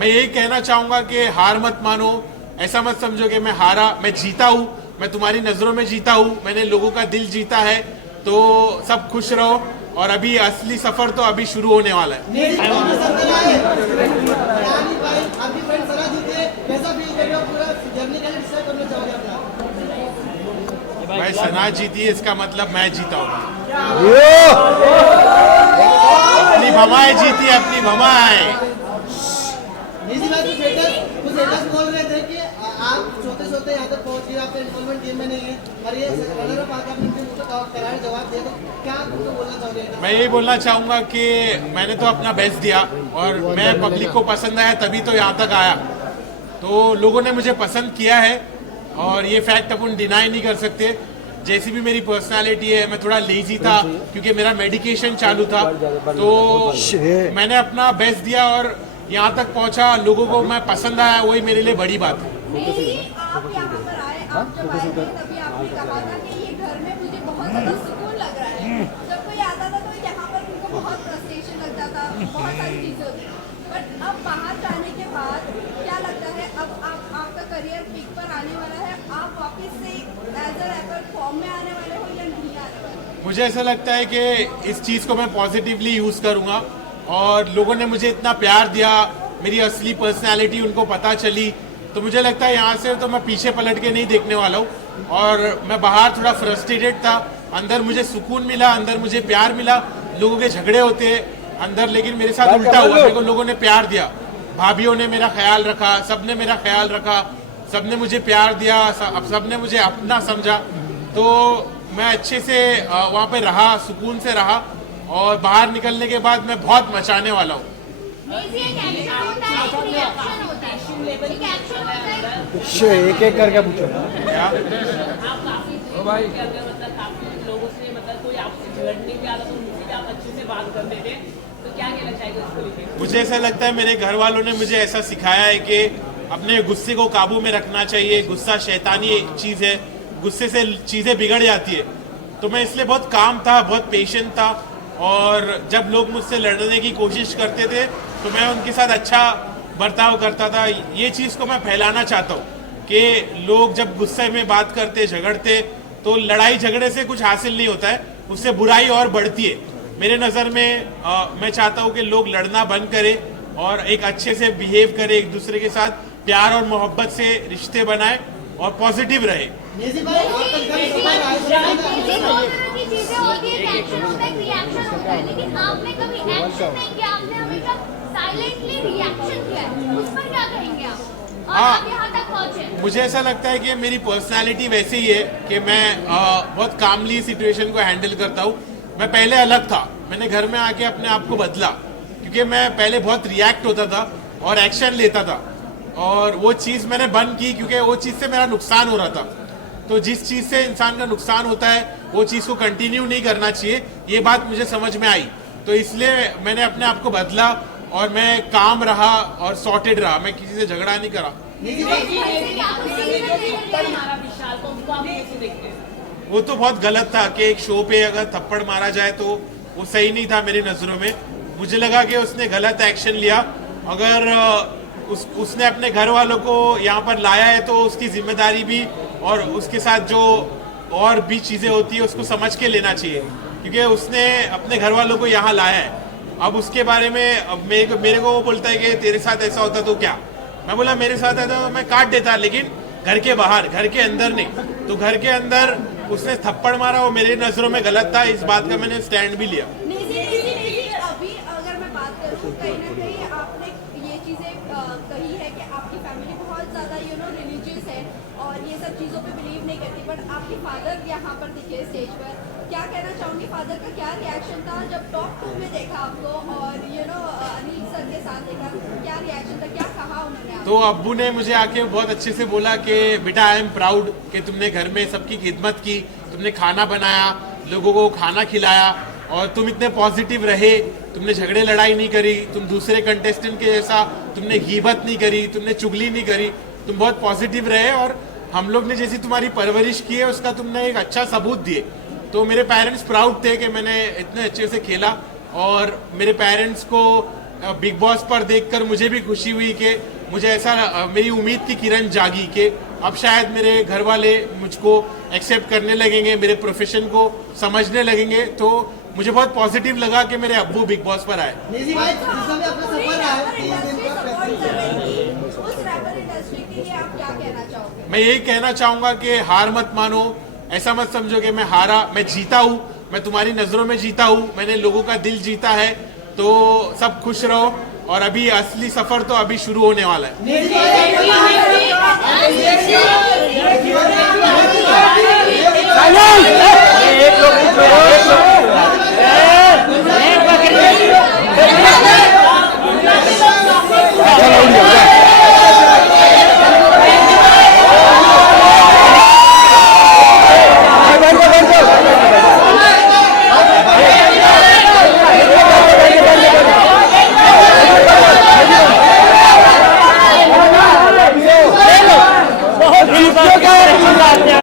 मैं यही कहना चाहूंगा कि हार मत मानो, ऐसा मत समझो कि मैं हारा, मैं जीता हूँ, मैं तुम्हारी नजरों में जीता हूँ, मैंने लोगों का दिल जीता है। तो सब खुश रहो और अभी असली सफर तो अभी शुरू होने वाला है। भाई सना जीती है इसका मतलब मैं जीता हूँ। अपनी भमाएं जीती है, अपनी भमाएं। बोल रहे थे कि आप सोते सोते यहाँ तक पहुँच गए, आपका इन्वॉल्वमेंट गेम में नहीं है और ये रनर अप आकर आपने करार जवाब दिया, तो क्या तुमको बोलना चाहोगे? मैं यही बोलना चाहूंगा कि मैंने तो अपना बेस्ट दिया और मैं पब्लिक को पसंद आया तभी तो यहाँ तक आया। तो लोगों ने मुझे पसंद किया है और ये फैक्ट अपन डिनाई नहीं कर सकते। जैसी भी मेरी पर्सनालिटी है, मैं थोड़ा लेजी था क्योंकि मेरा मेडिकेशन चालू था, तो मैंने अपना बेस्ट दिया और यहाँ तक पहुँचा। लोगों को मैं पसंद आया, वही मेरे लिए बड़ी बात है। आप यहाँ पर आए, आप जब आए थे तभी आपने कहा था कि ये घर में मुझे बहुत ज़्यादा सुकून लग रहा है। जब कोई आता था तो यहाँ पर उनको बहुत फ्रस्ट्रेशन लगता था, बहुत सारी चीज़ें होती थी। बट अब बाहर जाने के बाद क्या लगता है, अब आपका करियर पीक पर आने वाला है, आप वापस से एज अ रैपर फॉर्म में आने वाले हो या नहीं आने वाले? मुझे ऐसा लगता है कि इस चीज़ को मैं पॉजिटिवली यूज़ करूँगा और लोगों ने मुझे इतना प्यार दिया, मेरी असली पर्सनैलिटी उनको पता चली, तो मुझे लगता है यहाँ से तो मैं पीछे पलट के नहीं देखने वाला हूँ। और मैं बाहर थोड़ा फ्रस्ट्रेटेड था, अंदर मुझे सुकून मिला, अंदर मुझे प्यार मिला। लोगों के झगड़े होते अंदर, लेकिन मेरे साथ उल्टा हुआ, मेरे को लोगों ने प्यार दिया, भाभीियों ने मेरा ख्याल रखा, सबने मेरा ख्याल रखा, सबने मुझे प्यार दिया, सबने मुझे अपना समझा। तो मैं अच्छे से वहाँ पे रहा, सुकून से रहा और बाहर निकलने के बाद मैं बहुत मचाने वाला हूँ। एक एक करके पूछो क्या? ओ भाई मतलब काफी लोगों से मतलब कोई आपसे झगड़ने भी आता तो उनसे आप अच्छे से बात करते थे, तो क्या कहना चाहेंगे उसको लेकर? मुझे ऐसा लगता है मेरे घर वालों ने मुझे ऐसा सिखाया है कि अपने गुस्से को काबू में रखना चाहिए। गुस्सा शैतानी चीज़ है, गुस्से से चीज़ें बिगड़ जाती है। तो मैं इसलिए बहुत काम था, बहुत पेशेंट था और जब लोग मुझसे लड़ने की कोशिश करते थे तो मैं उनके साथ अच्छा बर्ताव करता था। ये चीज़ को मैं फैलाना चाहता हूँ कि लोग जब गुस्से में बात करते, झगड़ते, तो लड़ाई झगड़े से कुछ हासिल नहीं होता है, उससे बुराई और बढ़ती है। मेरे नज़र में मैं चाहता हूँ कि लोग लड़ना बंद करें और एक अच्छे से बिहेव करें, एक दूसरे के साथ प्यार और मोहब्बत से रिश्ते बनाए और पॉजिटिव रहे। लेकिन आपने कभी एक्शन नहीं किया, आपने हमेशा साइलेंटली रिएक्शन किया है, उस पर क्या कहेंगे आप? और आप यहाँ तक पहुँचे? मुझे ऐसा लगता है कि मेरी पर्सनालिटी वैसे ही है कि मैं बहुत कामली सिचुएशन को हैंडल करता हूँ। मैं पहले अलग था, मैंने घर में आके अपने आप को बदला क्योंकि मैं पहले बहुत रिएक्ट होता था और एक्शन लेता था और वो चीज़ मैंने बंद की क्योंकि वो चीज़ से मेरा नुकसान हो रहा था। तो जिस चीज़ से इंसान का नुकसान होता है वो चीज़ को कंटिन्यू नहीं करना चाहिए, ये बात मुझे समझ में आई। तो इसलिए मैंने अपने आप को बदला और मैं काम रहा और सॉर्टेड रहा, मैं किसी से झगड़ा नहीं करा। वो तो बहुत गलत था कि एक शो पे अगर थप्पड़ मारा जाए तो वो सही नहीं था मेरी नज़रों में। मुझे लगा कि उसने गलत एक्शन लिया। अगर उसने अपने घर वालों को यहाँ पर लाया है तो उसकी जिम्मेदारी भी और उसके साथ जो और भी चीज़ें होती है उसको समझ के लेना चाहिए क्योंकि उसने अपने घर वालों को यहाँ लाया है। अब उसके बारे में मेरे को वो बोलता है कि तेरे साथ ऐसा होता तो क्या? मैं बोला मेरे साथ ऐसा तो मैं काट देता, लेकिन घर के बाहर, घर के अंदर नहीं। तो घर के अंदर उसने थप्पड़ मारा, वो मेरी नज़रों में गलत था, इस बात का मैंने स्टैंड भी लिया। अभी अगर मैं बात करूँ, कहीं ना कहीं आपने ये चीज़ें कही है कि आपकी फैमिली बहुत ज़्यादा रिलीजियस है और ये सब चीज़ों पे बिलीव नहीं करती, बट आपके फादर यहाँ पर दिखे स्टेज पर, क्या कहना चाहूँगी फादर का क्या रिएक्शन था जब टॉप 2 में देखा आपको और अनिल सर के साथ देखा, क्या रिएक्शन था, क्या कहा उन्होंने? तो अब्बू ने मुझे आके बहुत अच्छे से बोला कि बेटा आई एम प्राउड कि तुमने घर में सबकी खिदमत की, तुमने खाना बनाया, लोगों को खाना खिलाया और तुम इतने पॉजिटिव रहे, तुमने झगड़े लड़ाई नहीं करी, तुम दूसरे कंटेस्टेंट के जैसा तुमने गीबत नहीं करी, तुमने चुगली नहीं करी, तुम बहुत पॉजिटिव रहे और हम लोग ने जैसी तुम्हारी परवरिश की है उसका तुमने एक अच्छा सबूत दिए। तो मेरे पेरेंट्स प्राउड थे कि मैंने इतने अच्छे से खेला और मेरे पेरेंट्स को बिग बॉस पर देखकर मुझे भी खुशी हुई कि मुझे ऐसा मेरी उम्मीद की किरण जागी कि अब शायद मेरे घर वाले मुझको एक्सेप्ट करने लगेंगे, मेरे प्रोफेशन को समझने लगेंगे। तो मुझे बहुत पॉजिटिव लगा कि मेरे अब्बू बिग बॉस पर आए। निजी भाई जिसका भी अपना सफर रहा है 30 दिन का उस रैपर इंडस्ट्री के लिए आप क्या कहना चाहोगे? मैं यही कहना चाहूंगा कि हार मत मानो, ऐसा मत समझो कि मैं हारा, मैं जीता हूँ, मैं तुम्हारी नजरों में जीता हूँ, मैंने लोगों का दिल जीता है। तो सब खुश रहो और अभी असली सफर तो अभी शुरू होने वाला है। एक लोग